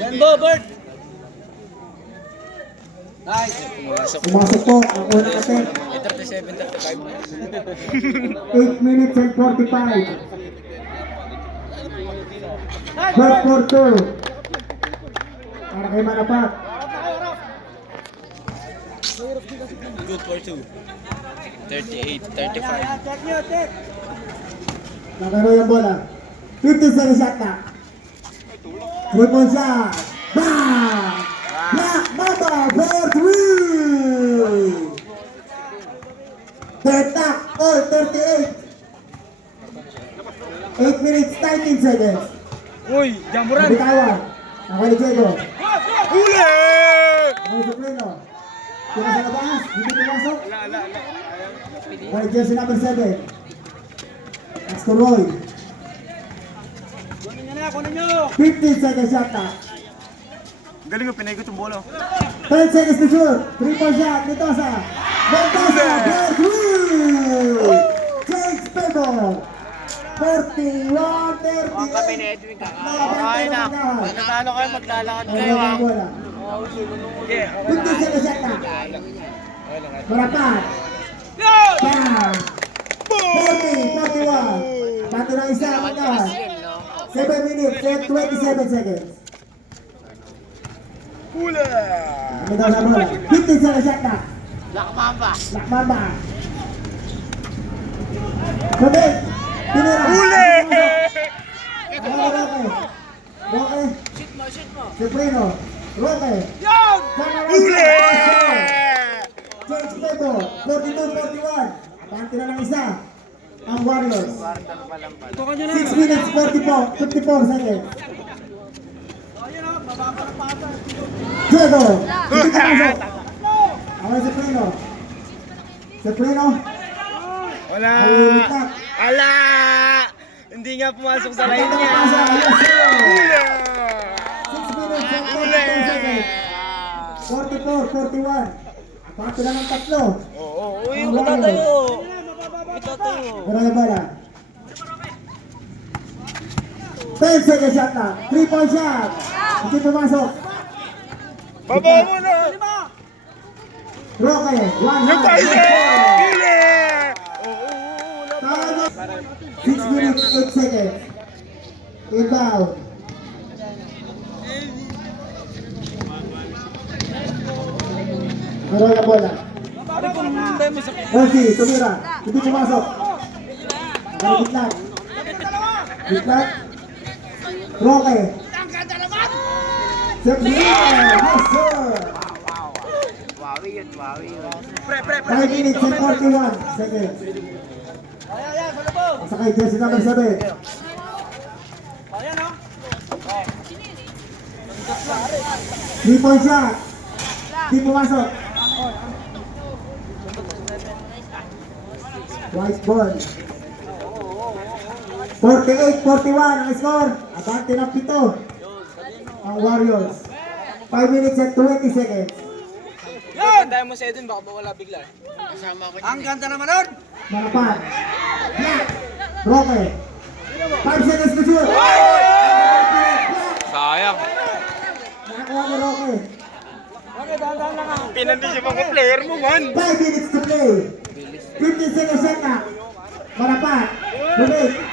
Dembo, Bert! Nice! Pumasok po ang unang attempt. 37-35. 8 minutes and 45. Bert for 2. Para kay Manapat. Good for 2. 38-35. Nagano yung bola. 50 seconds shot na. 3-point shot. Bang! Black Mamba for 3! Third tap, all 38. 8 minutes, 19 seconds. Uy, Jamuran! Bitawan. Ako ni Diego. Huli! Ako ni Supremo. Tira sa labas, hindi pumasok. Ako ni jersey number 7. Next to Roy. Kunin nyo na, kunin nyo! 15 seconds shot na. Galing mo, pinay ko itong bola. 10 seconds to shoot. 3-point shot. Mendoza. Mendoza. Ball 3. James Pego. 41-38. Ang kami ni Edwin ka. Okay na. Pag natalo kayo, maglalakad kayo ha. Okay. 15 seconds shot na. Marapat. Yun! Bang. 40-41. Pato ng isa. Magkawan. 7 minutes and 27 seconds. Huli! Mendoza bola. 15 seconds shot na. Lakmamba! Black Mamba. Sabit. Tinira. Huli! Roque. Ciprino. Roque. Yun! Huli! James Pego. 42-41. Abante na ng isa. Ang Warriors. 6 minutes 54 seconds. Diego. Hindi ka pasok. Ako si Ciprino. Ciprino. Wala! Ay, tak. Ala! Hindi nga pumasok sa line niya. Huli! Huli! 6 minutes and 42 seconds. 44-41. Abante na ng tatlo. Oo, uy, Ang matatayo. Warriors. Matatayo. Barangay Bala. 10 seconds shot na. 3-point shot. Hindi pumasok. Baba mo na! Roque. 1 Yung tayo! Huli! Oo, 6 minutes 8 seconds. Inbound. Meron na bola. Mercy, tumira. Hindi pumasok. Ay, gitlat. Gitlat. Roque. Yes, sir. Wawi yun, wawi yun. 5 minutes and 41 seconds. Sakay jersey number 7. Three-point shot. Di pumasok. White ball. 48-41 ang score. Abante ng 7 ang Warriors. 5 minutes and 20 seconds. Yun! Tandaan mo sa Edwin, baka mawala bigla. Kasama ko ang ganda naman nun! Marapat. Black. Roque. 5 seconds to shoot. Sayang. Nakakuha ni Roque. Pinandi siya mga player mo man. 5 minutes to play. 15 seconds shot na. Marapat. Bumit.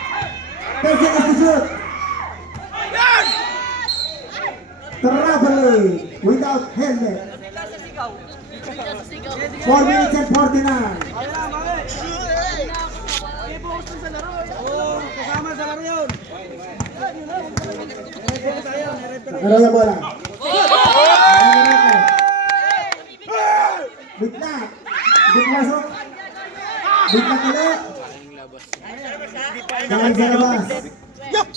10 seconds to shoot. Traveling without helmet. 4 minutes and 49. Kasama sa laro yun. Nakaroon yung bola. Bitlat. Hindi pumasok. Bitlat ulit. Dahil sa labas.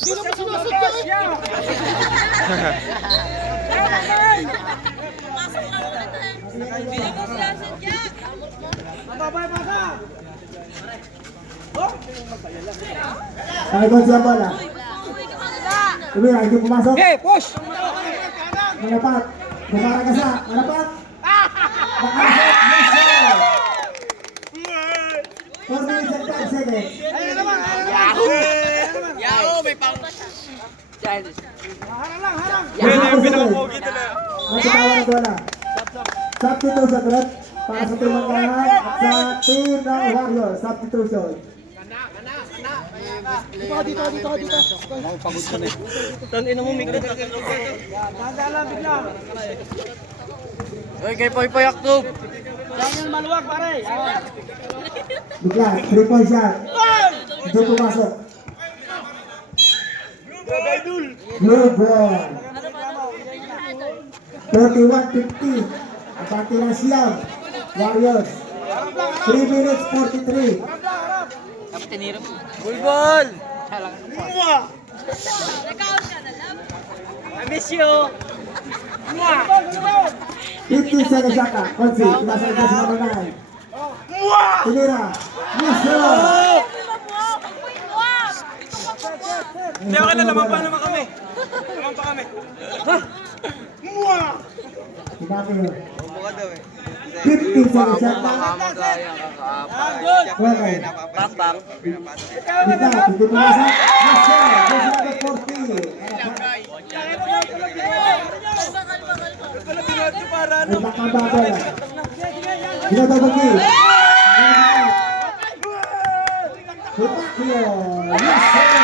Sino mo sinasadya eh? Nakikon siya bola. Tumira, hindi pumasok. Okay, push! Manapat. Bumaragasa. Manapat. Nakasok. Yes, sir. 4 minutes and 5 seconds. Yahoo! Yahoo! May pang... Yung pinakapogi talaga. Ang tatawa ng bola. Substitution ulit para sa team ng Kahan at sa team ng Warriors. Substitution. Uy, kay Poy Poy Aktub. Bigla, 3-point shot. Hindi pumasok. Blue ball. 31-50. Ang party ng Siam. Warriors. 3 minutes 43. Bulbol! I miss you. 15 seconds shot. Konsi, nasa ito sa mga Tinira. Miso. Hindi, okay na, naman pa kami. Naman pa kami. Sinabi mo. 15 seconds shot. Okay. Bang. Bigla, hindi pumasok. Miso. Versus number 40. Ay, nakababala. Ginababagi. Pupakyo. Miso.